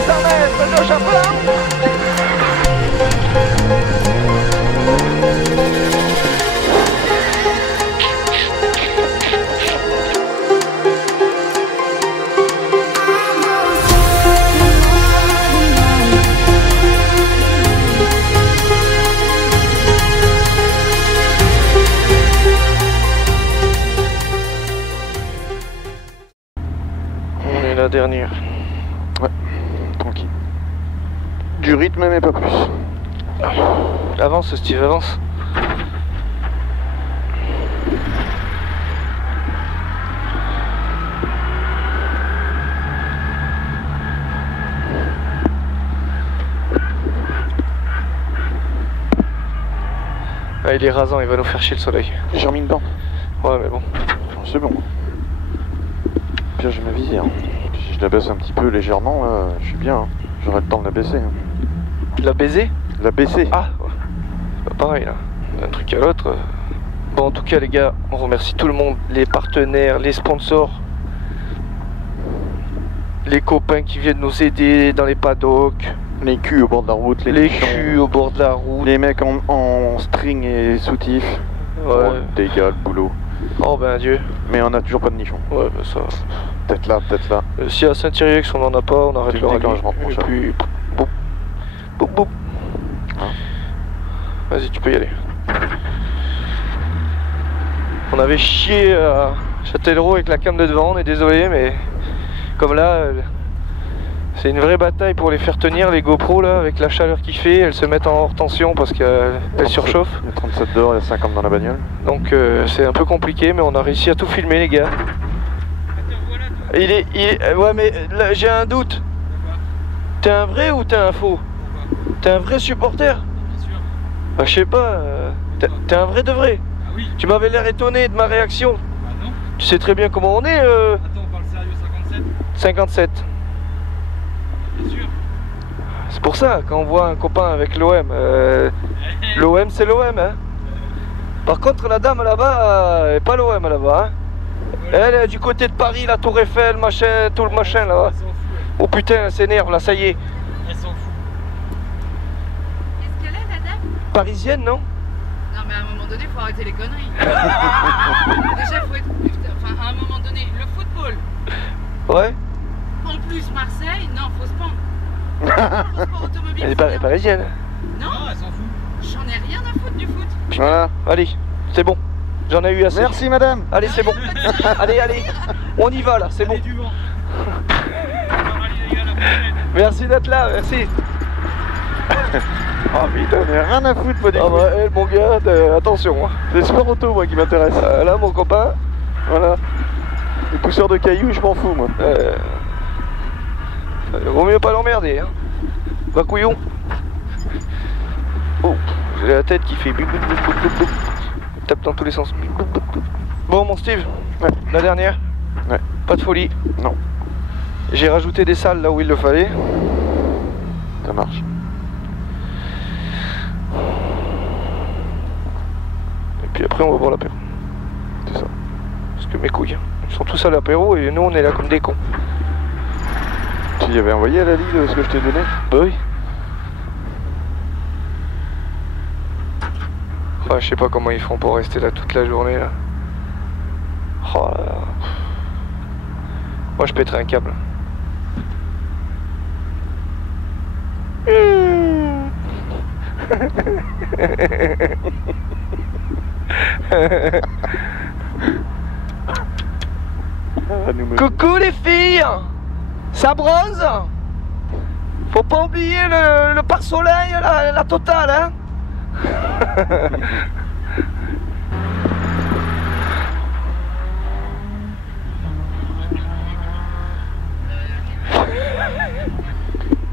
mètres de Chapin. La dernière. Ouais, tranquille. Du rythme mais pas plus. Avance Steve, avance. Ah, il est rasant, il va nous faire chier le soleil. J'ai remis une dent. Ouais mais bon. C'est bon. Bien j'ai ma visière. Si je la baisse un petit peu légèrement, je suis bien. Hein. J'aurai le temps de la baisser. Hein. La baiser? La baisser. Ah ouais. C'est pas pareil là. D'un truc à l'autre. Bon en tout cas les gars, on remercie tout le monde, les partenaires, les sponsors, les copains qui viennent nous aider dans les paddocks. Les culs au bord de la route, les culs au bord de la route. Les mecs en string et soutif. Ouais. Oh, dégâts le boulot. Oh ben Dieu. Mais on a toujours pas de nichon. Ouais ben ça. Peut-être là, peut-être là. Si à Saint-Iriex on en a pas, on arrête le rallye. Quand je rentre, et puis boum. Boum boum. Hein. Vas-y tu peux y aller. On avait chié à Châtellerault avec la cam de devant, on est désolé mais comme là c'est une vraie bataille pour les faire tenir les GoPro là avec la chaleur qu'il fait, elles se mettent en hors tension parce qu'elles surchauffent. Il y a 37 dehors, il y a 50 dans la bagnole. Donc c'est un peu compliqué mais on a réussi à tout filmer les gars. Ouais mais j'ai un doute. T'es un vrai ou t'es un faux? T'es un vrai supporter? Bien sûr. Bah je sais pas, t'es un vrai de vrai? Ah oui. Tu m'avais l'air étonné de ma réaction. Ah non. Tu sais très bien comment on est Attends, on parle sérieux, 57? 57. Bien sûr. C'est pour ça, quand on voit un copain avec l'OM, l'OM c'est l'OM hein. Par contre la dame là-bas, elle est pas l'OM là-bas hein. Elle est du côté de Paris, la Tour Eiffel, machin, tout le machin là. Elle s'en fout. Oh putain, elle s'énerve là, ça y est. Elle s'en fout. Est-ce qu'elle est la dame? Parisienne non? Non mais à un moment donné, faut arrêter les conneries. Déjà, faut être... Enfin, à un moment donné, le football. Ouais. En plus, Marseille, non, faut se pendre. Faut sport automobile. Elle est parisienne. Non, Non, elle s'en fout. j'en ai rien à foutre du foot. Voilà. Allez, c'est bon. J'en ai eu assez. Merci madame. Allez, c'est bon. Allez, allez. On y va là, c'est bon. Allez, du vent. On va rallier les gars, la prochaine. Merci d'être là, merci. Ah putain, on a rien à foutre, pas du Ah tout. bah, mon gars, attention. Hein. C'est le sport auto moi qui m'intéresse. Là, mon copain. Voilà. Les pousseurs de cailloux, je m'en fous moi. Vaut mieux pas l'emmerder. Hein. Va couillon. Oh, j'ai la tête qui fait bip bip bip bip bip bip. Tape dans tous les sens. Bip, bip, bip, bip. Bon, mon Steve, Ouais. la dernière. Ouais. Pas de folie. Non, J'ai rajouté des salles là où il le fallait. ça marche. Et puis après, on va boire l'apéro. C'est ça. Parce que mes couilles, ils sont tous à l'apéro et nous, on est là comme des cons. Tu y avais envoyé à la ligne ce que je t'ai donné? Bah oui. Ah, je sais pas comment ils font pour rester là toute la journée là. Oh là là. Moi je pèterais un câble. Coucou les filles. Ça bronze. Faut pas oublier le pare-soleil, la totale hein.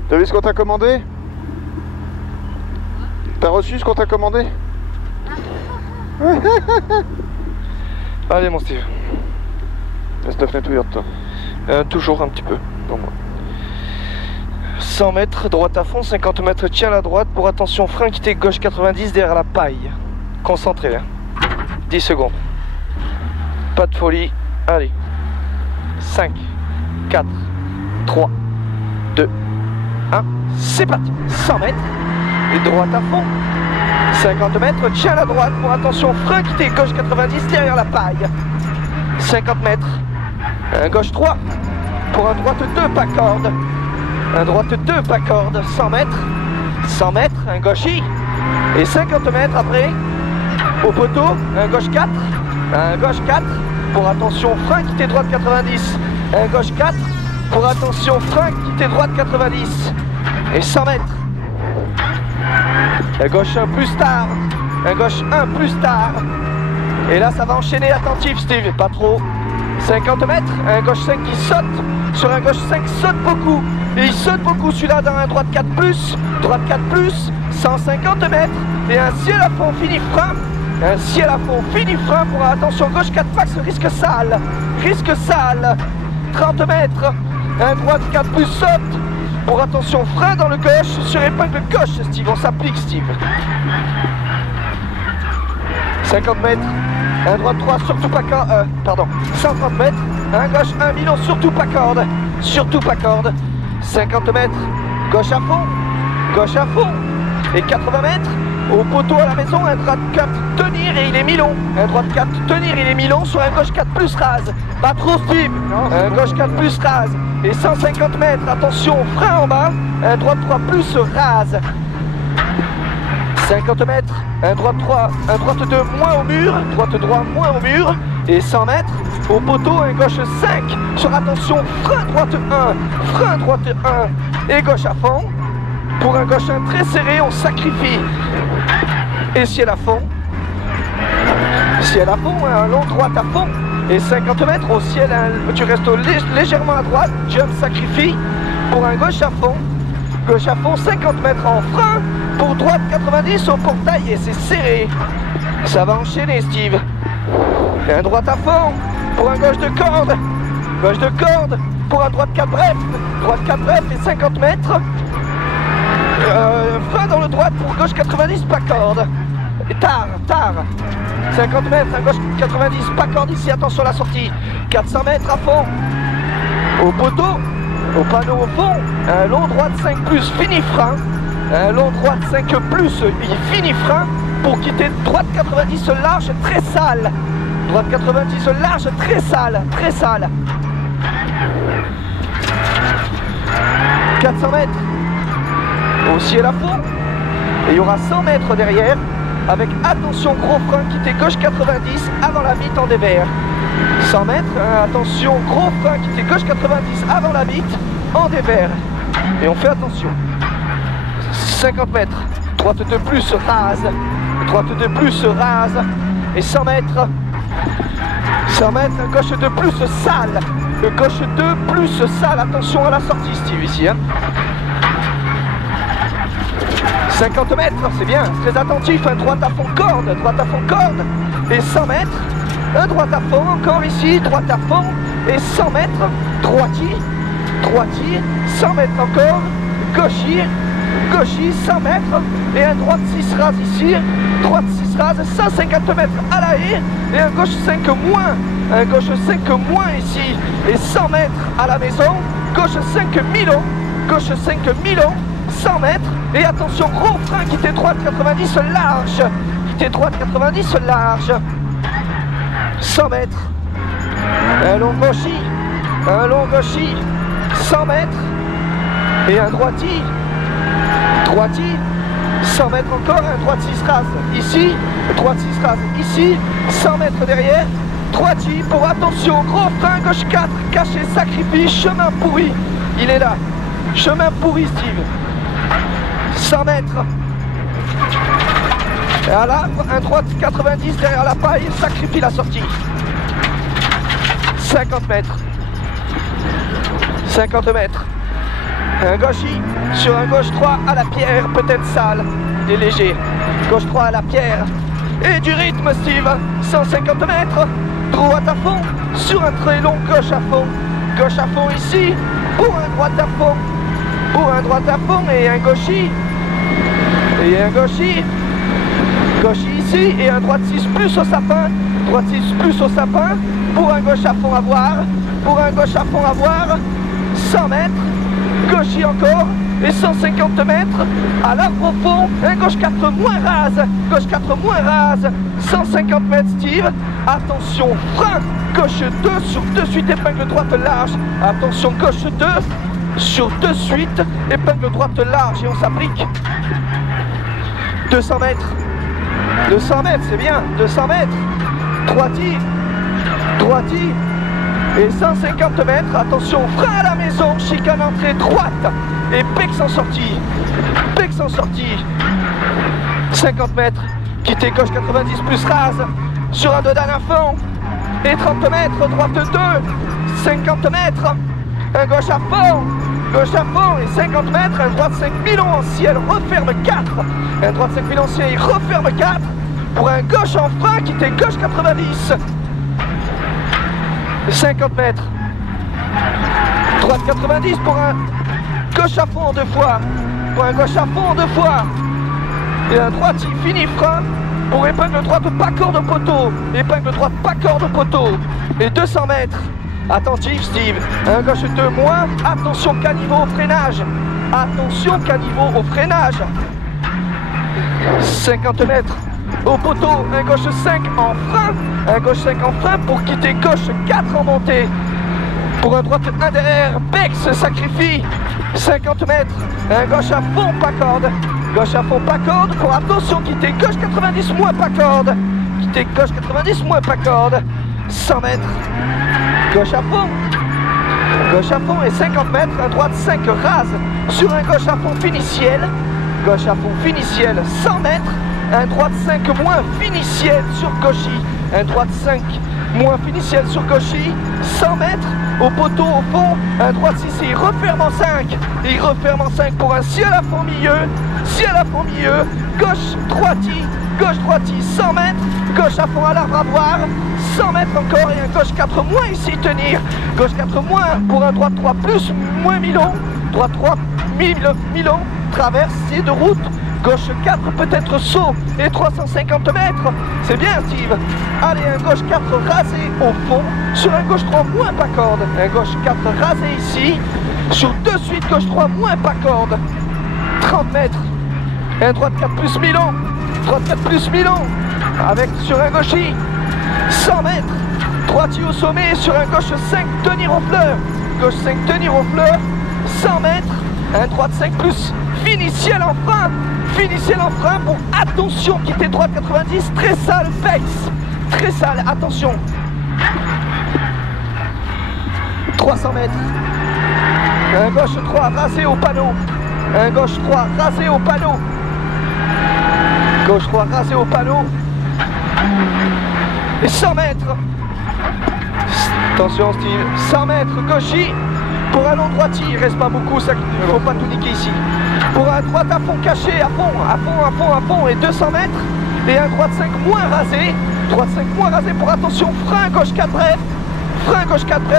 T'as vu ce qu'on t'a commandé? T'as reçu ce qu'on t'a commandé? Allez mon Steve. Laisse ta fenêtre ouverte toi. Toujours un petit peu. Pour moi. 100 mètres, droite à fond, 50 mètres, tiens la droite pour attention, frein quitté gauche 90 derrière la paille. Concentré hein. 10 secondes. Pas de folie. Allez. 5, 4, 3, 2, 1, c'est parti. 100 mètres. Et droite à fond. 50 mètres, tiens la droite pour attention, frein quitté, gauche 90 derrière la paille. 50 mètres. Un gauche 3. Pour un droite 2, pas corde. Un droite 2, pas corde. 100 mètres. 100 mètres, un gauche I. Et 50 mètres après, au poteau, un gauche 4. Un gauche 4. Pour attention, frein quitté droite 90. Un gauche 4. Pour attention, frein quitté droite 90. Et 100 mètres. Un gauche 1 plus tard. Un gauche 1 plus tard. Et là, ça va enchaîner. Attentif, Steve, pas trop. 50 mètres. Un gauche 5 qui saute. Sur un gauche 5, saute beaucoup. Et il saute beaucoup celui-là dans un droite 4 plus. Droite 4 plus. 150 mètres. Et un ciel à fond, fini frein. Un ciel à fond, fini frein pour attention, gauche 4 max, risque sale. Risque sale. 30 mètres. Un droite 4 plus saute. Pour attention, frein dans le gauche, sur épingle gauche, Steve, on s'applique, Steve. 50 mètres, un droite 3, surtout pas corde, 130 mètres, un gauche 1 milon, surtout pas corde, 50 mètres, gauche à fond, et 80 mètres, au poteau à la maison, un droite 4 tenir et il est milon, un droite 4 tenir, il est milon, sur un gauche 4 plus rase, pas trop Steve, un gauche 4 plus rase, et 150 mètres, attention, frein en bas, un droite 3 plus rase, 50 mètres, un droite 3, un droite 2 moins au mur, droite droit moins au mur, et 100 mètres, au poteau, un gauche 5, sur attention, frein droite 1, et gauche à fond, pour un gauche 1 très serré, on sacrifie, et ciel à fond, un long droite à fond, et 50 mètres au ciel, tu restes légèrement à droite, jump sacrifie, pour un gauche à fond, 50 mètres en frein, pour droite 90 au portail et c'est serré. Ça va enchaîner Steve. Et un droite à fond, pour un gauche de corde, pour un droite 4 bref, et 50 mètres. Frein dans le droite pour gauche 90, pas corde. Et tard. 50 mètres, un gauche 90, pas corde ici, attention à la sortie. 400 mètres à fond. Au poteau, au panneau au fond, un long droite 5 plus, fini frein. Un long droite 5 plus, il finit frein pour quitter droite 90 large, très sale. Droite 90 large, très sale. 400 mètres. Au ciel à fond. Et il y aura 100 mètres derrière. Avec attention, gros frein, quitter gauche 90 avant la mythe en dévers. 100 mètres, attention, gros frein, quitter gauche 90 avant la mythe en dévers. Et on fait attention. 50 mètres, droite 2 plus rase, et 100 mètres, gauche 2 plus sale, gauche 2 plus sale, attention à la sortie Steve ici. 50 mètres, c'est bien, très attentif, un droite à fond corde, et 100 mètres, un droite à fond encore ici, droite à fond, et 100 mètres, droitier, 100 mètres encore, gauchier, 100 mètres, et un droite 6 rase ici, 150 mètres à la haie, et un gauche 5 moins ici, et 100 mètres à la maison, gauche 5 milon, 100 mètres, et attention, gros frein, quitter droite 90 large, 100 mètres, un long gauchis, 100 mètres, et un droitier, 100 mètres encore, un droite 6 rase ici, 100 mètres derrière, droitier pour attention, gros frein, gauche 4, caché, sacrifie, chemin pourri, il est là, chemin pourri Steve, 100 mètres, et là, un droite 90 derrière la paille, sacrifie la sortie, 50 mètres, un gauchis sur un gauche 3 à la pierre, peut-être sale, il est léger, gauche 3 à la pierre, et du rythme Steve, 150 mètres, droite à fond, sur un très long gauche à fond ici, pour un droite à fond, et un gauchis, gauchis ici, et un droite 6 plus au sapin, pour un gauche à fond à voir, 100 mètres, gauchis encore, et 150 mètres à l'arbre au fond, un gauche 4 moins rase, gauche 4 moins rase, 150 mètres Steve, attention frein, gauche 2 sur de suite épingle droite large, attention gauche 2 sur de suite épingle droite large et on s'applique. 200 mètres, 200 mètres c'est bien, 200 mètres, droiti et 150 mètres, attention frein à la maison, chicane entrée droite et Pex en sortie, 50 mètres, quitter gauche 90 plus rase, sur un 2 d'un fond et 30 mètres, droite 2, 50 mètres, un gauche à fond et 50 mètres, un droite 5 milons en ciel, referme 4, un droite 5 milons en ciel, il referme 4, pour un gauche en frein, quitter gauche 90, 50 mètres, droite 90 pour un gauche à fond 2 fois, pour un gauche à fond 2 fois, et un droite il finit frein, pour épingle droite pas corde au poteau, épingle droite pas corde au poteau, et 200 mètres, attentif Steve, un gauche 2 moins, attention caniveau au freinage, 50 mètres, au poteau, un gauche 5 en frein, pour quitter gauche 4 en montée, pour un droite 1 derrière, Pex se sacrifie, 50 mètres, un gauche à fond pas corde, pour attention quitter gauche 90 moins pas corde, 100 mètres, gauche à fond et 50 mètres, un droite 5 rase, sur un gauche à fond finiciel, 100 mètres, un droite 5 moins finiciel sur gauchy, un droite 5 moins finiciel sur gauchy, 100 mètres, au poteau au fond, un droite 6 et il referme en 5, pour un ciel à fond milieu, gauche droiti, 100 mètres, gauche à fond à l'arbre à voir, 100 mètres encore et un gauche 4 moins ici tenir, gauche 4 moins pour un droite 3 plus moins milon, droite 3 milon, traversée de route, gauche 4 peut-être saut et 350 mètres, c'est bien Steve, allez un gauche 4 rasé au fond, sur un gauche 3 moins pas corde, un gauche 4 rasé ici, sur de suite gauche 3 moins pas corde, 30 mètres, un droite 4 plus milon, avec sur un gauchy, 100 mètres, droitier au sommet, sur un gauche 5 tenir aux fleurs, 100 mètres, un droite 5 plus, finiciel en frein pour attention, quitter droite 90, très sale Pex, attention, 300 mètres, un gauche 3 rasé au panneau, gauche 3 rasé au panneau, et 100 mètres, attention Steve, 100 mètres gauchy, pour un long droitier, il reste pas beaucoup, ça, il ne faut pas tout niquer ici, pour un droite à fond caché, à fond, et 200 mètres, et un droite 5 moins rasé, pour attention, frein gauche 4 bref,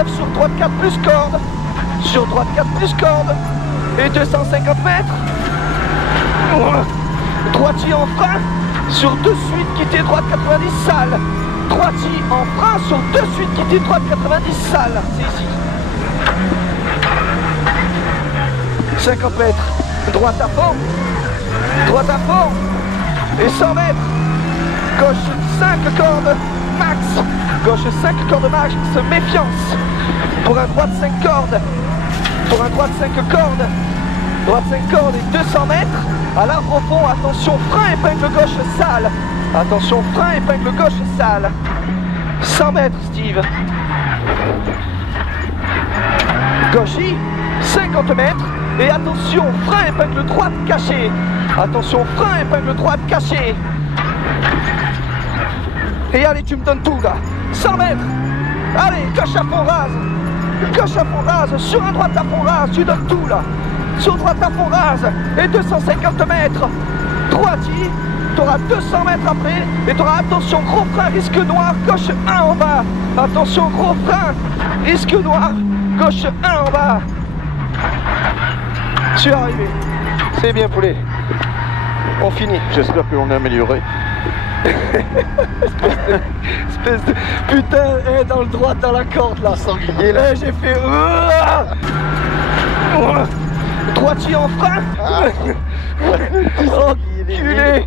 sur droite 4 plus corde, et 250 mètres, droitier en frein, sur de suite quitter droite 90 sale, droitier en frein, sur de suite quitter droite 90 sale, c'est ici, 50 mètres, droite à fond, et 100 mètres, gauche 5 cordes max, méfiance, pour un droite 5 cordes, droite 5 cordes et 200 mètres, à l'arbre au fond, attention, frein, épingle gauche sale, 100 mètres Steve, gauchy, 50 mètres, et attention, frein, épingle droite caché, et allez, tu me donnes tout là, 100 mètres, allez, gauche à fond rase, sur un droite à fond rase, tu donnes tout là, sur droite à fond rase, et 250 mètres, droitier, tu auras 200 mètres après, et tu auras, attention, gros frein, risque noir, gauche 1 en bas, attention, gros frein, risque noir, gauche 1 en bas, je suis arrivé, c'est bien poulet, on finit. J'espère que l'on est amélioré. espèce de... Putain, dans le droit, dans la corde là, sanglier là, j'ai fait... Droitier en frein. Enculé.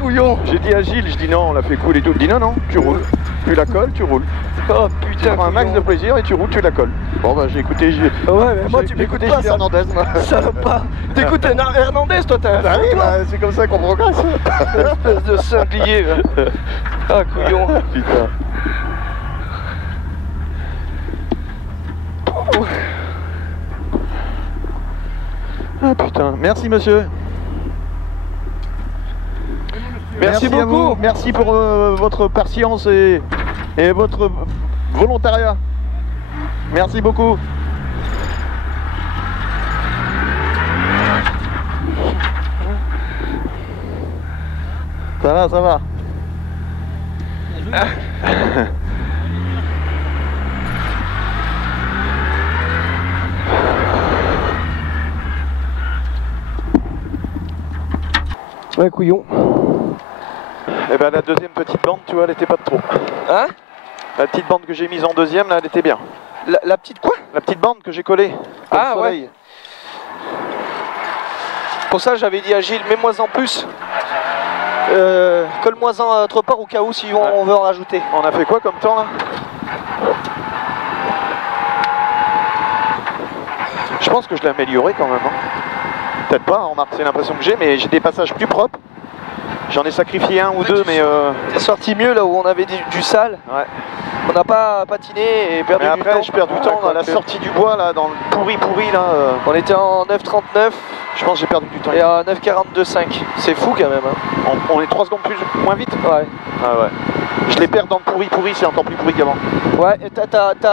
Couillon. J'ai dit à Gilles, je dis non, on l'a fait cool et tout. Il dit non, non, tu roules. Tu la colles, tu roules. Oh Tu putain, prends un max de plaisir et tu roules, tu la colles. Bon bah j'ai écouté Gilles. Ouais, mais moi tu m'écoutes pas, Gilles Hernandez. Salopard. T'écoutes Hernandez, toi, t'as un Bah oui, toi. bah, c'est comme ça qu'on progresse. Espèce de cinglier. là. Ah, couillon. Putain. Ah putain, merci monsieur. Merci à beaucoup. vous. Merci pour votre patience et votre volontariat. Merci beaucoup. Ça va, ça va. Ouais, couillon. Et ben la deuxième petite bande, tu vois, elle était pas de trop. Hein? La petite bande que j'ai mise en deuxième, là, elle était bien. La petite quoi? La petite bande que j'ai collée. Ah, au soleil. Pour ça, j'avais dit à Gilles, mets-moi en plus. Colle-moi en autre part au cas où si on veut en rajouter. On a fait quoi comme temps là? Je pense que je l'ai amélioré quand même. Hein. Peut-être pas, remarque, c'est l'impression que j'ai, mais j'ai des passages plus propres. J'en ai sacrifié un ou deux, mais... T'es sorti mieux là où on avait du sale. Ouais. On n'a pas patiné et perdu Mais du temps. après, je perds du temps dans la quoique. sortie du bois, là, dans le pourri là. On était en 9,39 Je pense que j'ai perdu du temps. et à 9,42,5. C'est fou quand même. Hein. On est 3 secondes moins vite. Ouais. Ah ouais. Je les perds dans le pourri, c'est encore plus pourri qu'avant. Ouais, et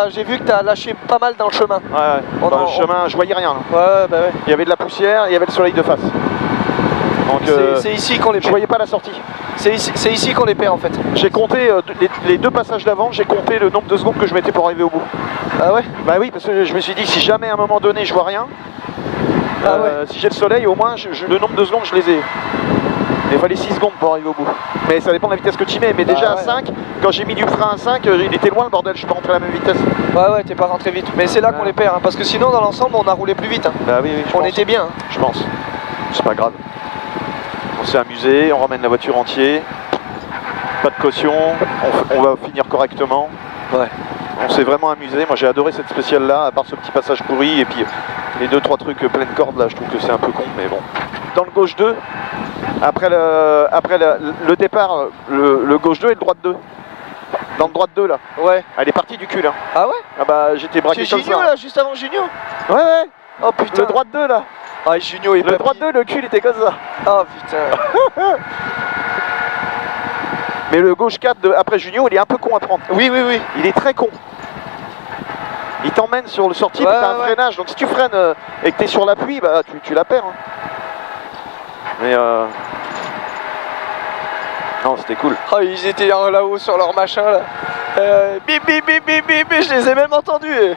j'ai vu que t'as lâché pas mal dans le chemin. Ouais, ouais. On Dans en- le chemin, je voyais rien. Là. Ouais, bah ouais. Il y avait de la poussière, il y avait le soleil de face. Donc, C'est ici qu'on les je perd. voyais pas la sortie. C'est ici qu'on les perd en fait. J'ai compté les deux passages d'avant, j'ai compté le nombre de secondes que je mettais pour arriver au bout. Ah ouais? Bah oui, parce que je me suis dit, si jamais à un moment donné je vois rien, Ah ouais. si j'ai le soleil, au moins le nombre de secondes je les ai. Il fallait 6 secondes pour arriver au bout. Mais ça dépend de la vitesse que tu mets. Mais déjà ouais. à 5, quand j'ai mis du frein à 5, il était loin le bordel, je suis pas rentré à la même vitesse. Ouais, t'es pas rentré vite. Mais c'est là qu'on Ouais. les perd, hein, parce que sinon dans l'ensemble on a roulé plus vite. Hein. Bah oui, On était bien. Hein. Je pense. C'est pas grave. On s'est amusé, on ramène la voiture entière. Pas de caution, on va finir correctement. Ouais. On s'est vraiment amusé. Moi j'ai adoré cette spéciale là, à part ce petit passage pourri et puis les 2-3 trucs pleine corde là, je trouve que c'est un peu con, mais bon. Dans le gauche 2, après le départ, le gauche 2 et le droite 2. Dans le droite 2 là. Ouais. Elle est partie du cul là. Ah ouais? Ah bah j'étais braqué C'est comme Junio ça. là, juste avant Junio? Ouais ouais. Oh putain. Le droite 2 là. Ah, Junio est Le pas droite 2, le cul il était comme ça. Oh putain. Mais le gauche 4 après Junio, il est un peu con à prendre. Oui, oui, oui. Il est très con. Il t'emmène sur le sortie, Ouais, mais t'as un ouais. freinage. Donc si tu freines et que t'es sur l'appui, bah tu la perds. Hein. Mais non, c'était cool. Oh, ils étaient là-haut sur leur machin là. Bip bip bip bip bip, je les ai même entendus.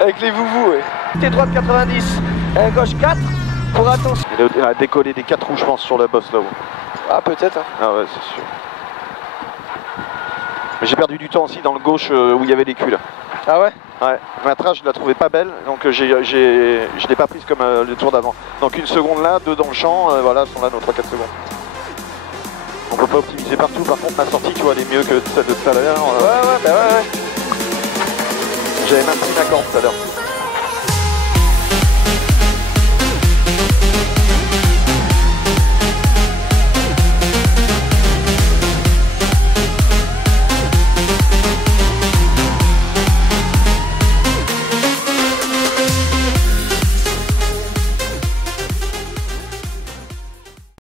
Avec les vouvous. T'es droite 90, un gauche 4. Pour attention. Il a décollé des 4 roues, je pense, sur la bosse là-haut. Ah, peut-être. Hein. Ah ouais, c'est sûr. Mais j'ai perdu du temps aussi dans le gauche où il y avait les culs là. Ah ouais? Ouais, ma trace je la trouvais pas belle, donc je l'ai pas prise comme le tour d'avant. Donc une seconde là, 2 dans le champ, voilà, sont là nos 3-4 secondes. On peut pas optimiser partout, par contre ma sortie tu vois elle est mieux que celle de tout à l'heure. Ouais, ouais, bah ouais, ouais. J'avais même pris ma corde tout à l'heure.